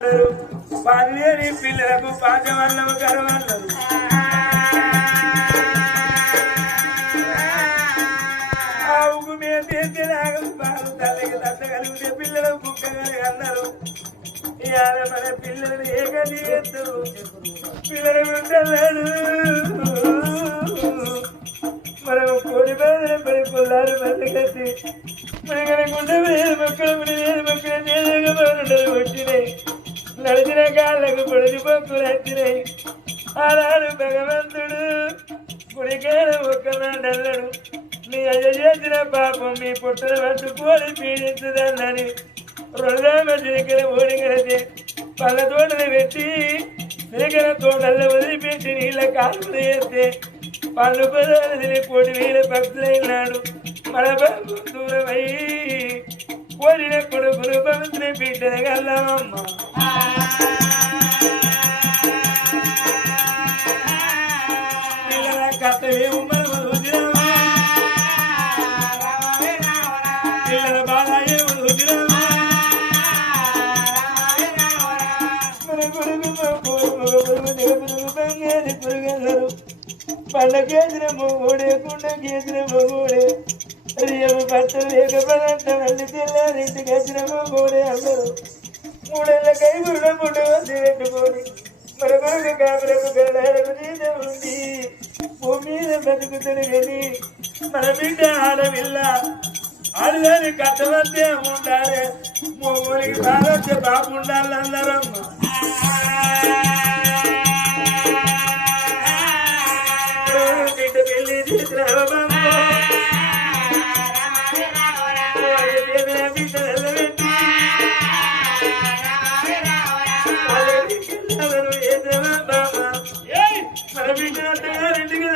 పల్లెని పిల్లలకు పాచవల్లము గర్వన్నారు. ఆవుకు మేము తీర్చినాగం పాలు తల్లికి తట్టగలిగితే పిల్లలకు కుక్కగలి అన్నారు. ఇవాళ మన పిల్లలు ఏకది ఎత్తురు పిల్లలు ఉండలేడు. మనం కోడి బాధల పడి పొల్లారు మళ్ళీ కట్టి మనకి గుండె మొక్కలు వచ్చినాయి. నడిచిన కాళ్ళకు పొడిచి పొక్కులు వచ్చినాయి. ఆనాడు భగవంతుడు గుడికాడ ఒక్కనాడన్నాడు, నీ అయ్య చేసిన పాపం మీ పుట్టన పట్టుకోని పీడించదన్నని రెండామ చిరికల ఓడిగలది పళ్ళ తోటలు పెట్టి చిరికల తోటల్లో వదిలిపెట్టి నీళ్ళ కాలువలు వేస్తే పళ్ళు పదాలు కోటి వేల భక్తులైనాడు. మన బాబు దూరమై కోరిన కొడుకులు భక్తుని బిడ్డన గల్లమ్మ. పిల్లల కథమేమో మనం వదిలేమా, పిల్లల బాధ ఏమో వదిలేమా. మన కొడుకు బంగారు పురుగన్నారు. పండకేసిన మొగుడే కుండకేసిన మొగుడే రియము బట్టలు లేకపోతే అల్లి తెల్లారింటికి వచ్చిన మొగుడే అందరు. మూడేళ్ళ కైగుడ పుట్టు వచ్చి పెట్టుకొని మన కొడుకు కాపులకు గడాలకు జీతం ఉంది. భూమి మీద బతుకుతులు కానీ మన బిడ్డ ఆడవిల్ల ఆడదాని కట్టవద్దే ఉండాలి. మొగుడికి బాగా బాబు ఉండాలి అందరమ్మ. బిడ్డ పెళ్లి చేసిన మన బిడ్డ అత్తగారింటికి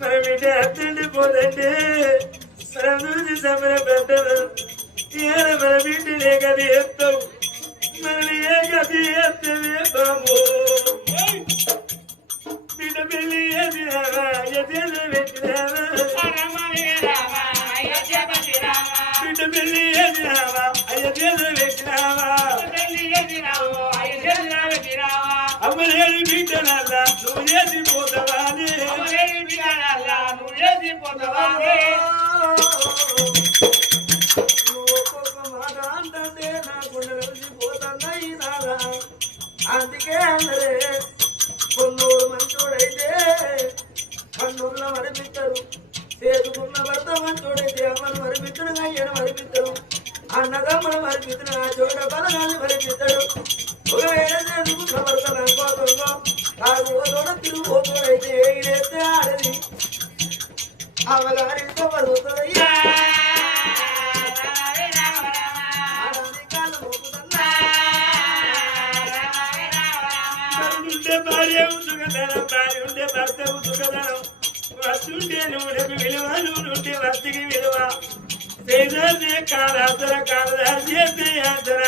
మన బిడ్డ అత్తండి పోదంటే మనం చూసి సంబరపడ్డాము. ఇవాళ మన బిడ్డ ఏ గది ఎత్తావు, మనని ఏ గది ఎత్తవే బాబు. బిడ్డ పెళ్లి చేసినావా ఎదేదో పెట్టినావా, బిడ్డ పెళ్లి చేసినావా అయ్యేదో పెట్టినావా. అమ్మలేని బిడ్డలల్లా నువ్వు చేసిపోతావా, నువ్వు చేసిపోతావా. నువ్వు ఒక్కొక్క మాట అంటే నాకు కలిసిపోతున్నాయి నాదా. అందుకే అందరే కొన్నూరు మంచోడైతే కన్నూరులో మరిపిస్తారు, చేసుకున్న భర్త మంచోడైతే అమ్మను మరిపిస్తాడు, అయ్యను మరిపిస్తాడు, అన్నదమ్మను మరిపిస్తాడు, ఆ చోట బలగాన్ని మరిపిస్తాడు. ఒకవేళ చేసుకున్న భర్త అనుకోతుందో నాకు తోట తిరుగుపోతాడైతే ఇదేస్తే ఆడది అవగారింతో పడుతుందయ్యా. ఉండే భార్య సుఖదనం, భార్య ఉండే భర్తకు సుఖదనం. వస్తుంటే నూనెకు విలువ, నూనె వస్తుకి విలువ. చేసే కాలాసర కాలదారి చేస్తే యాసర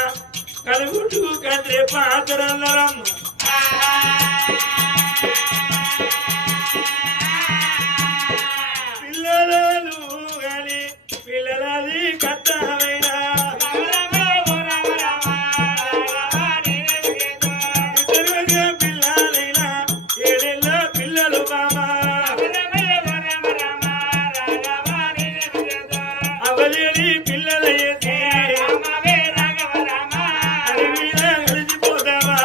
కలుగుట్టు కంటే పాతరన్నరమ్మ. పిల్లలు గాని పిల్లలది కట్టమైనా పిల్లలైనా ఏడేళ్ళ పిల్లలు మామా అవలేని పిల్లలయ్యేది అడవిలో కలిసిపోతావా.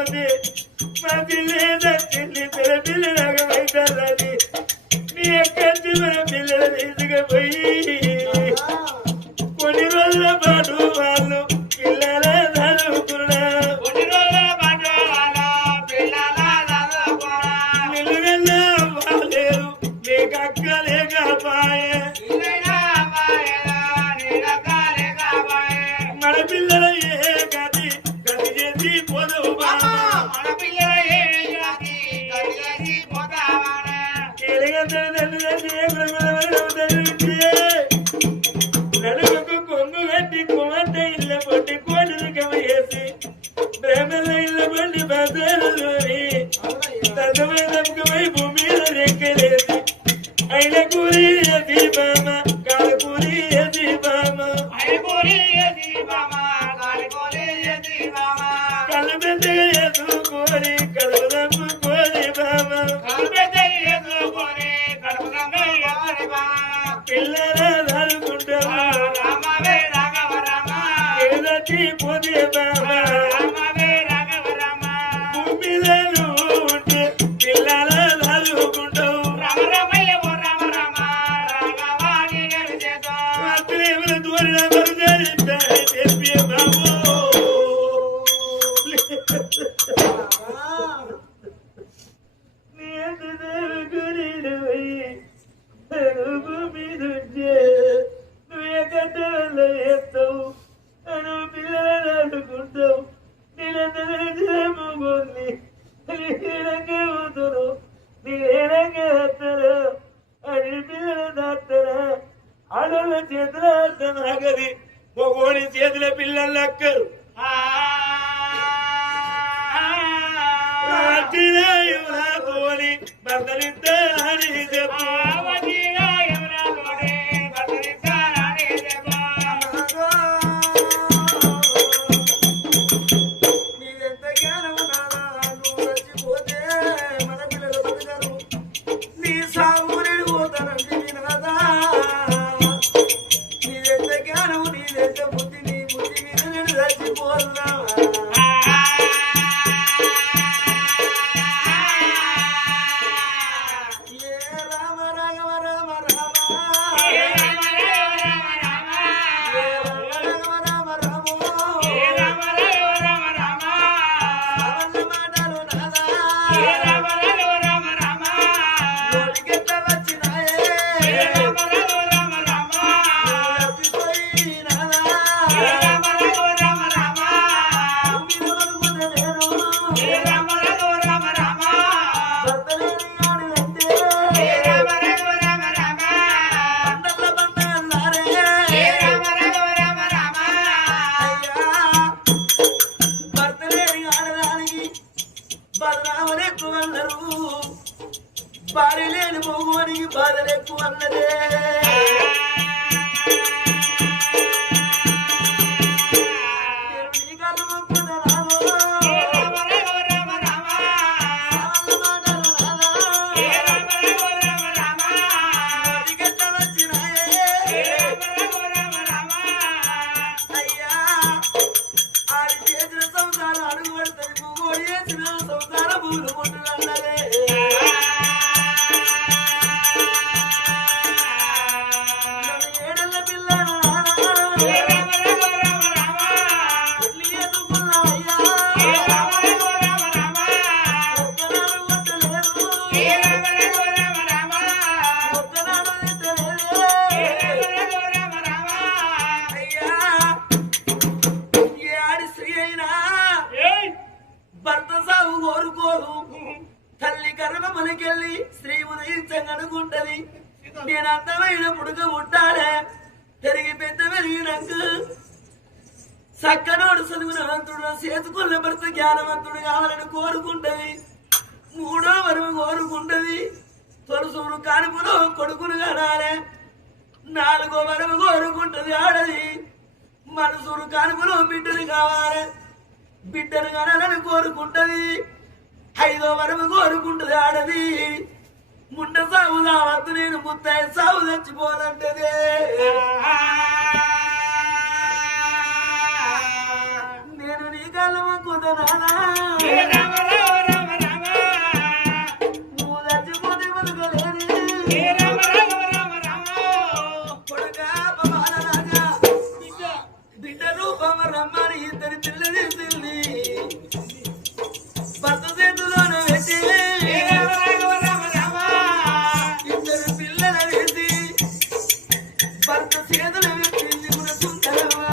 పోతే మా పిల్ల చెల్లి పిల్లలాగమైతారని నీ ఎక్కడి మన పిల్లలు తీసుకుపోయి కొన్ని రోజుల పాటు వాళ్ళు పిల్లల చదువుకున్నా నిలుగల్లా అవ్వలేరు నీకు అక్కలేక పాయే మన పిల్లల ఏ గది గది చేసి పోదవు నడుముకు కొంగు కట్టి కుమంట ఇళ్ళ పొట్టి కోటలు కవేసి బ్రహ్మల ఇళ్ళ పొట్టి బసరులోని తగ్గమై భూమి మీద రెక్కలేసి అయిన కూలి ఎసి బామ కాలు కూలి ఎసి బామ కళ్ళు పెద్దగా ఎదుకోని కలుపు దంపుకోని బామ పిల్లల చదువుకుంటాము ఏదీ పోతే బామ భూమిలో ఉంటే పిల్లల చదువుకుంటావు అత్తలేముల దూరిన మరుజారి చెప్పి బాబు భూమి నుంచే నువ్వే కట్టవల్ల వేస్తావు నువ్వు పిల్లలను ఆడుకుంటావు నీళ్ళందరూ నీళ్ళకే పోతురు నీళ్ళకే వస్తారు అని పిల్లలు దాస్తారా ఆడోళ్ళ చేతుల అర్థం ఆగది మగోడి చేతుల పిల్లలు అక్కరు పోని భర్తలిద్దరని చెప్పు భార్య లేని మగోనికి బాధలు ఎక్కువ అన్నదే సంసారం అడుగు పడుతుంది మగోడు చేసిన సంసార భూలు అన్నదే భర్త సాగు కోరుకోదు తల్లి గర్భములకెళ్ళి స్త్రీ ఉదయించగనుకుంటది నేను అందమైన పుడుక ఉంటాడే తిరిగి పెద్ద పెరిగినాక చక్కనోడు చదువునవంతుడు చేసుకున్న భర్త జ్ఞానవంతుడు కావాలని కోరుకుంటది మూడో వరకు కోరుకుంటది తొలుసూరు కానుపులో కొడుకును కనాలే నాలుగో వరకు కోరుకుంటది ఆడది మనసూరు కానుపులో బిడ్డలు కావాలి బిడ్డను కనాలని కోరుకుంటది ఐదో వరకు కోరుకుంటది ఆడది ముండ సాగు సావద్దు నేను ముత్తాయి సాగు చచ్చిపోదంటదే నేను నీ కళ్ళ కుదనాలా నువ్వు చచ్చిపోతే బతకలేని కొడుకా బాలరాజా బిడ్డ రూపమ రమ్మని ఇద్దరి పిల్లని తిల్లి భర్త చేతులోనే పెట్టి ఇద్దరు పిల్లల వేసి భర్త చేతులు పెట్టింది కూడా సుందరవా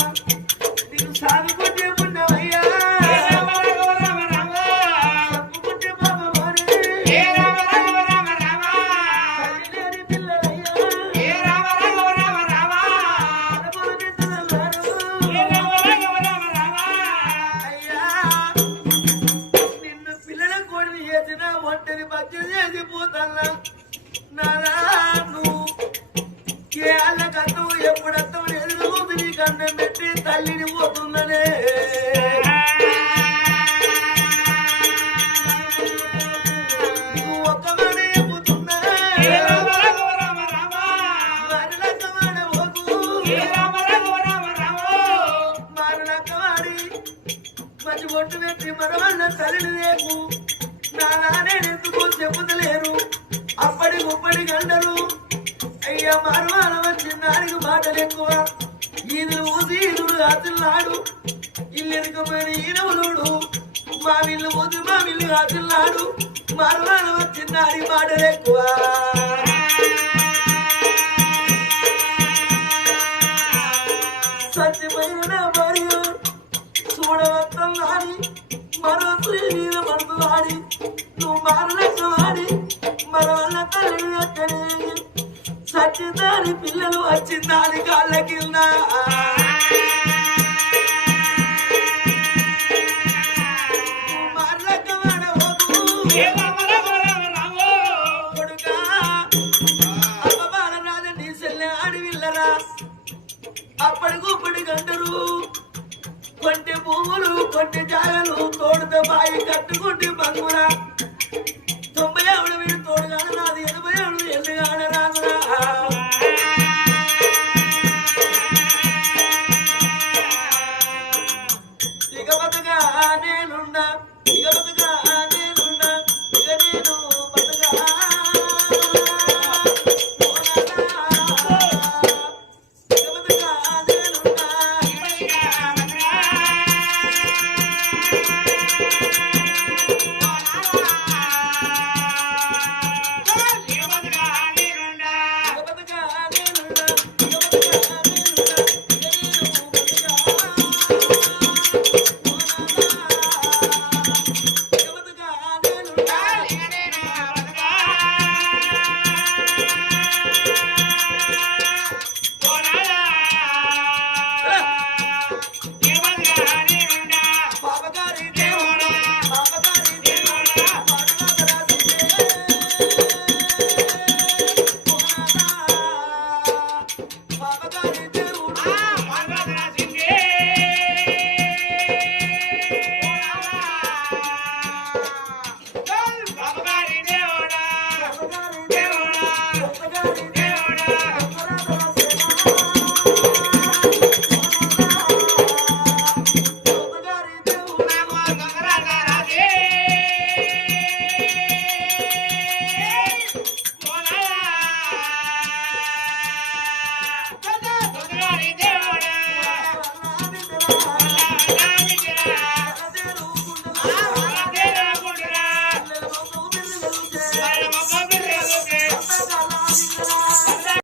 నీకు సాగుకుంటే ఉండవయ్యా తప్పుకుంటే బాబా మారి తల్లిలేని పిల్లలయ్యా అయ్యా నిన్ను పిల్లల కోడిని చేసిన ఒంటరి బజ్జు చేసి పోతల్లా నాదా నువ్వు ఏ అల్లకత్తవు ఎప్పుడత్తవు ఎదురు రోజు నీ కన్నం పెట్టి తల్లిని పోతుందనే నువ్వు ఒక్కవాడే చెప్పుతున్నా మారులక్కవాడ పోకు మారులక్కవాడి మంచి ఒట్టు పెట్టి మరవన్న తల్లిని రేపు నా నానేందుకు చెప్పుతలేరు అప్పటి ముప్పటి గంటలు అయ్యా మరవాల వచ్చినానికి మాటలు ఎక్కువ ఈదులు ఊసి ఈదుడు ఆచున్నాడు ఇల్లు ఎనుకపోయిన ఈనవులుడు మా విల్లు ఊసి మా విల్లు ఆచున్నాడు మరవాల వచ్చినాడి మాటలు ఎక్కువ చచ్చిపోయిన మరియు చూడవత్తం నాని మరో మీద పడుతున్నాడి నువ్వు మారలెక్క వాడి మరవల్ల తల్లి అక్కడే సచ్చిదాని పిల్లలు వచ్చిందాని కాళ్ళకిన్నా మారలెక్క వాడవద్దు కొడుకా అమ్మ బాలరాజ నీ సెల్లె ఆడి విల్లరా అప్పటికప్పుడు గంటరు కొంటే భూములు కొంటే జాగలు తోడుతో బాయి కట్టుకుంటే బంగురా